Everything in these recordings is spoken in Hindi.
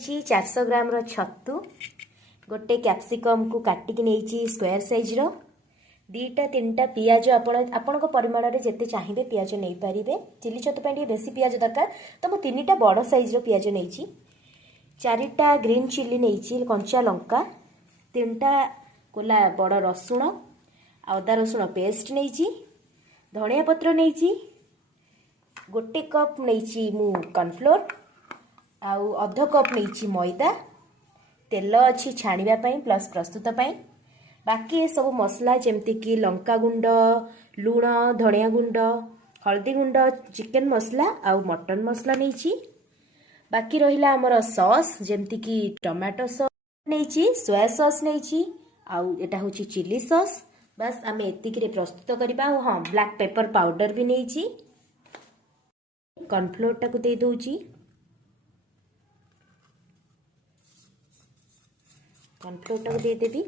नहीं 400 ग्राम छतु, गोटे कैप्सिकम को काटिकी नहीं स्क्वायर साइज रो, दीटा तीनटा पियाज आपण परिमाण में जिते चाहिए पियाज नहीं पारे। चिली छतु पे बेसी पियाज दरकार तो मुझे 3टा बड़ साइज रो पियाज नहीं, 4टा ग्रीन चिली नहीं, कंचा लंका 3टा कोला बड़ रसुण, अदा रसुण पेस्ट नहीं, धनिया पत्र नहीं, गोटे कप नहीं मु कॉर्नफ्लोर, आउ अध कप नहीं मैदा, तेल अच्छी छाणीबा प्लस प्रस्तुत पाई। बाकी ये सब मसला जमती कि लंका गुंड, लुण, धनिया गुंड, हल्दी गुंड, चिकन मसला आउ मटन मसला नहीं। बाकी रहिला हमर सॉस जमती कि टमाटो सॉस नहीं, सोया सॉस नहीं, आउ एटा होची चिली सॉस। बस आम एतिक प्रस्तुत करबा। हाँ, ब्लैक पेपर पाउडर भी नहीं, कॉर्नफ्लोर टाकू दे दउची, कॉर्नफ्लोर टाकू दे देबी,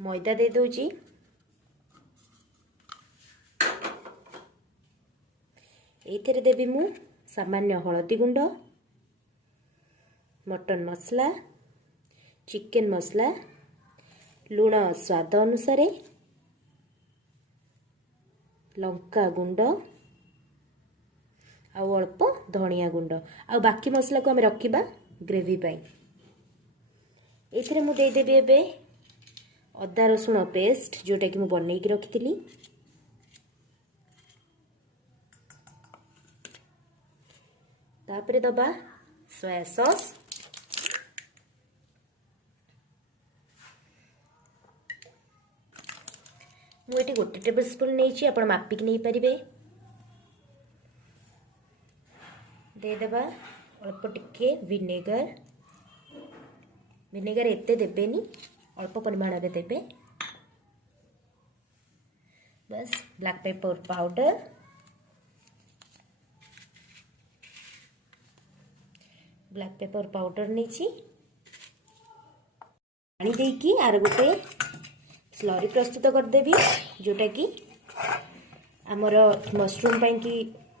मैदा दे दउची, एथिरे देबी मु सामान्य हळदी गुंड, मटन मसला, चिकन मसला, लुण स्वाद अनुसार, लंका गुंड आउ अल्प धनिया गुंड, आ बाकी मसला को आम रखा ग्रेवी पाई। एथिरे मु दे देबी एबे अदा रसुण पेस्ट जोटा कि मुझे बनई की रखी, तापरे दबा सोया सॉस, मुझे गोटे टेबल स्पून नहीं, आप मापिक नहीं पारे। देदेबा अल्प टिके विनेगर, विनेगर एते देबेनी, अल्प परिमाण में देबे। बस black pepper powder, black pepper powder नहीं, पानी देकी आर गोटे स्लरी प्रस्तुत करदेवी जोटा कि आमर मशरूम कि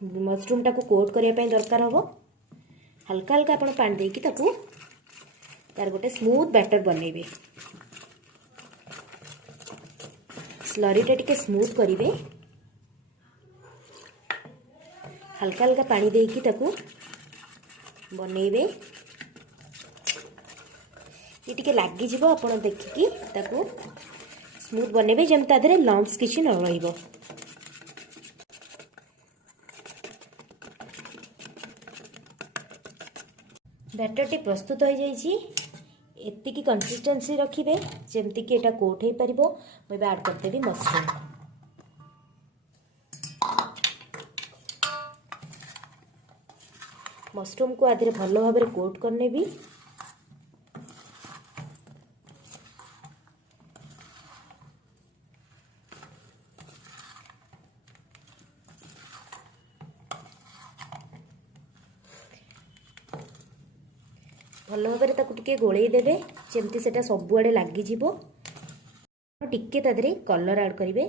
मशरूम टाको कोट करने दरकार हम। हल्का हल्का आप पानी देकी ताकू तार गोटे स्मूथ बैटर बनइबे। स्लरीटा टिके स्मूथ करिवे, हल्का हल्का पानी देकी ताकू बनइबे। ये टिके लागी जिवो, आपण देखिकी ताकू स्मूथ बनइबे जेम ता देरे लम्प्स किछि न रहिबो। बैटरटी प्रस्तुत हो जाइए। एतिकी कंसिस्टेंसी रखिए जमती कि एटा कोट हो पार। मुझे ऐड करदेवी मशरूम, मशरूम को आधे भल भाव कोट करने भी। भल भाव टिके गोलई देवे जमती सेटा सबुआड़े लगिज। टिके तादरे कलर ऐड करेंगे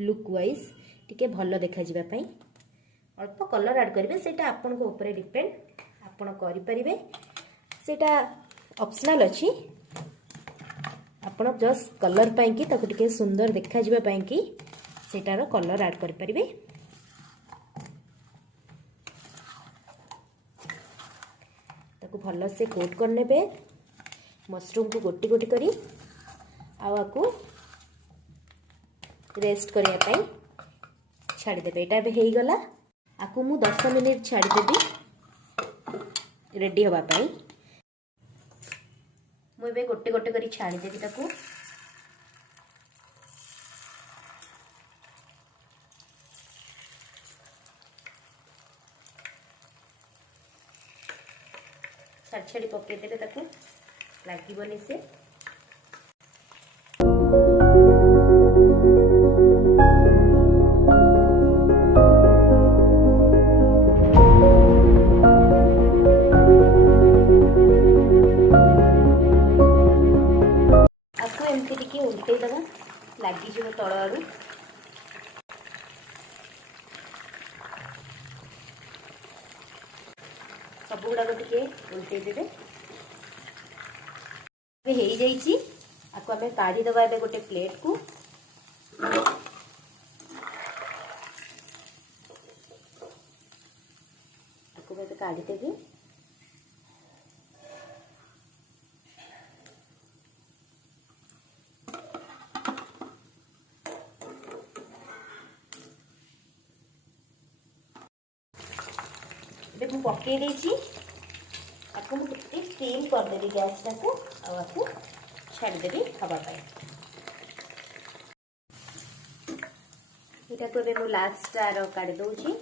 लुक वाइज टिके भल देखा जावाई। अल्प कलर ऐड करेंगे, सेटा आपण को ऊपर डिपेंड, आपण करें सेटा ऑप्शनल अच्छी। आपण जस्ट कलर पाई कि ताको टिके सुंदर देखा जावाई कि सेटार कलर ऐड करें। भल से कोट करने पे मशरूम को गोटी गोटी करी आको रेस्ट करने छाड़देवे। यहाँ हो गला, आपको मु 10 मिनिट छाड़देवी रेडी होगापाई। मुझे गोटे गोटे करी छाड़देवी ताकू। छाड़ी छाड़ी पकईदेवे ताकू लगे से। आपको एमती टिके उल्टे दबा लगे तल आड़ू। सब गुड़ाक टिके उल्टे देवे। हो जाइए आपको आम काढ़ीदवा ए गोटे प्लेट को। आपको काढ़ीदेवी। मुझे पकई देती आपको मुझे स्टीम करदेवी गैस टाक आपको छाड़देवी खावाई। यहाँ को मुझे लास्ट आर काढ़ी दूची।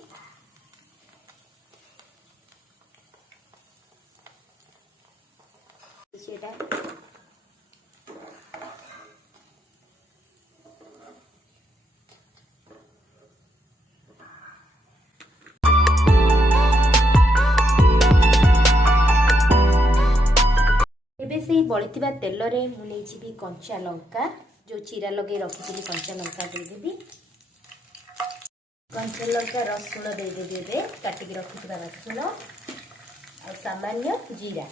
से बड़ी तेल मुझे कंचा लंका जो चीरा लगे रखी कंचा लंका देदेवी। कंचा लंका रसुण देदेवी ए काटिक रखी रसुण आ सामान्य जीरा।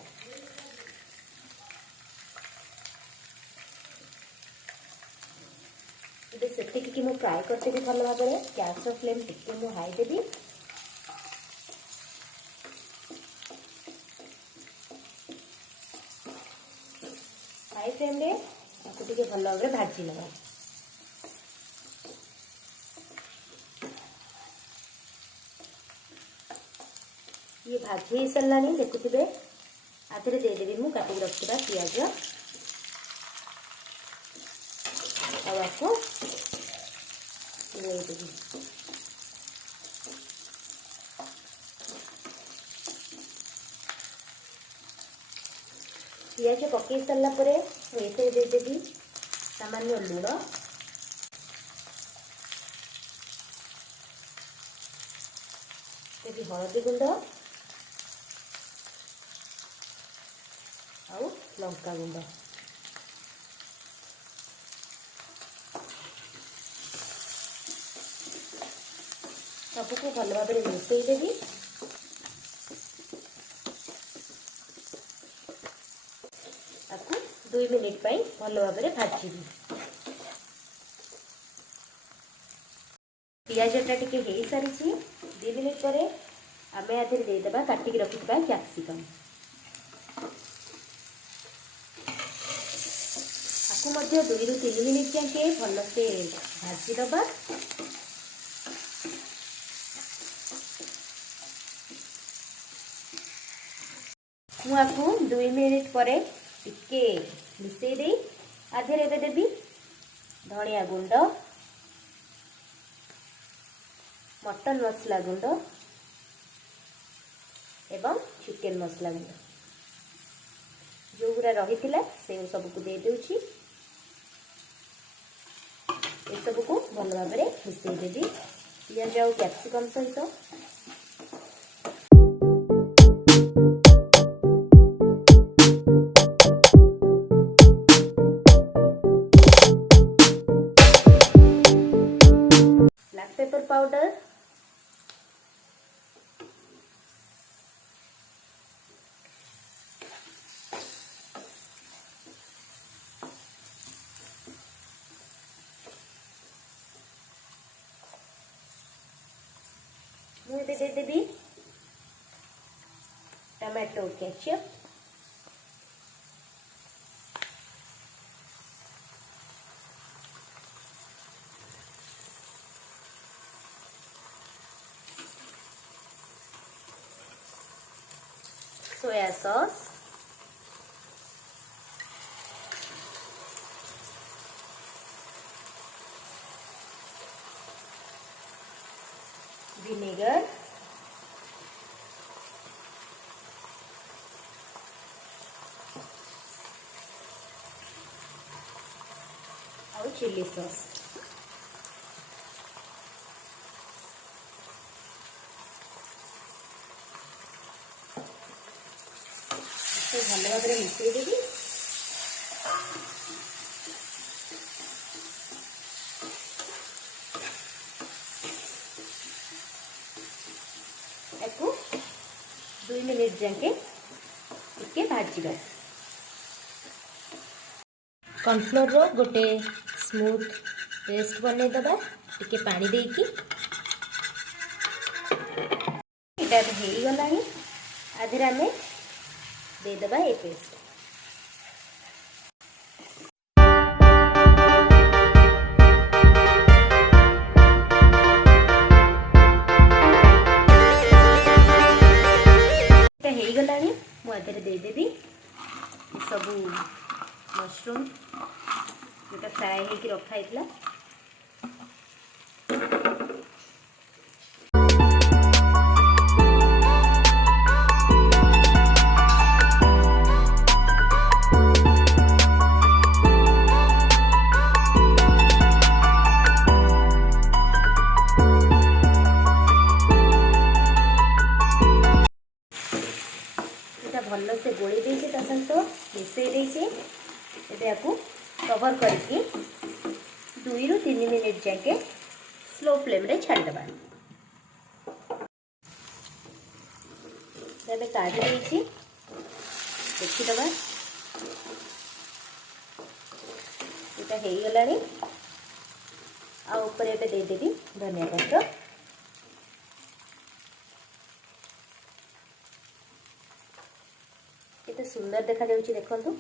से मुझे फ्राए करदेवी भल भाव में। गैस फ्लेम टिके मुझे हाई देवी। हाई फ्लेम रे आपको टिके भल भाव में भाजी नवा। ये भाजी हो सारा देखुवे आधे देदेवी मुझे काटिक रखा पियाज आपको देदेवी। पियाज पकई सारा देदेवी सामान्य लुण देवी हलदी गुंड आउ लंका गुंड। सबको भल भाव में मिसईदेवी। आपको 2 मिनिट भल भाव में भाजी। पियाजटा टिके हो सारी 2 मिनिट पर आम आधे देदेबा काटिक रखिथा कैप्सिकम। आपको 2 ରୁ 3 मिनिट जाके भलसे भाजीदबा। मुझे 2 मिनिट पर टिके मिसई दे आधे देदेवी धनिया गुंड मटन मसला गुंड एवं चिकेन मसला गुंड जो गुरा रही से सबको दे दूची। ये सबको भल भाव में मिसई देवी पियाज आउ कैप्सिकम सहित। ब्लैक पेपर पाउडर मुझे देदेवी tomato ketchup soya sauce vinegar और चिली सॉस। भल भाव में मिसई देवी। मिनिट जाके टिके भाजिबा। कॉर्नफ्लोर रो गोटे स्मूथ पेस्ट बनै दबा टिके पानी देकी। इटा हो गलानी आधे आमे दे दबा ए पेस्ट। हो गलानी मुझे देदेवी सब मशरूम जोटा फ्राए होकर रखाई। भल से गोली देती सहित मिसई आपको कवर करके 2 ରୁ 3 मिनिट जाके स्लो फ्लेम रे छाड़देबा। काढ़ी देखीदबा यहाँ हो गलानी। आउपर एबे देदेवी धनिया पत्र। केते सुंदर देखा जाउची देखंतु।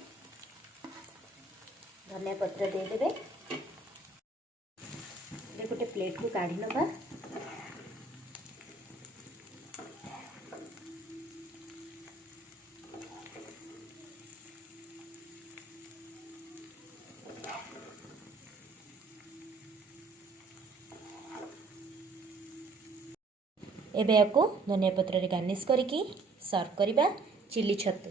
धनिया पत्र देदेवे। गोटे प्लेट को काढ़ी नबा। एबे आपको धनिया पत्र रे गार्निश करके सर्व करिबा चिली छतु।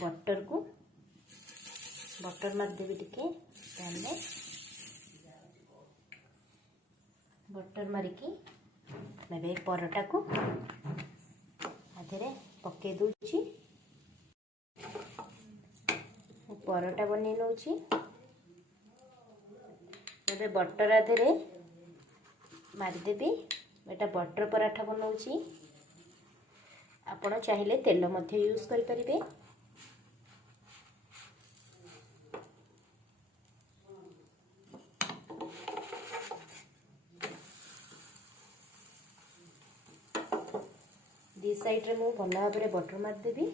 बटर को बटर मारदेवी टिके बटर मारिकी मैं परोटा को आधे पके दूची। परोटा बनी नौची बटर आधे मारिदेवी। एटा बटर पराठा बनाऊची। आपण चाहिए तेल मध्य यूज करि परिबे। दी साइड रे मु भल भाव में बटर मारदेवी।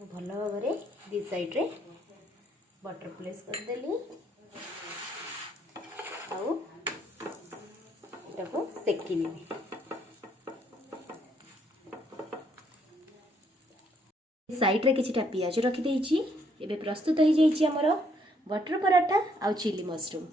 भल भाव में दी साइड रे बटर प्लेस करदेली। आउ एटाको सेकिली। साइड रे किछटा पियाज रखी देइछि। एबे प्रस्तुत हो जाइछि हमर बटर पराठा आउ चिली मशरूम।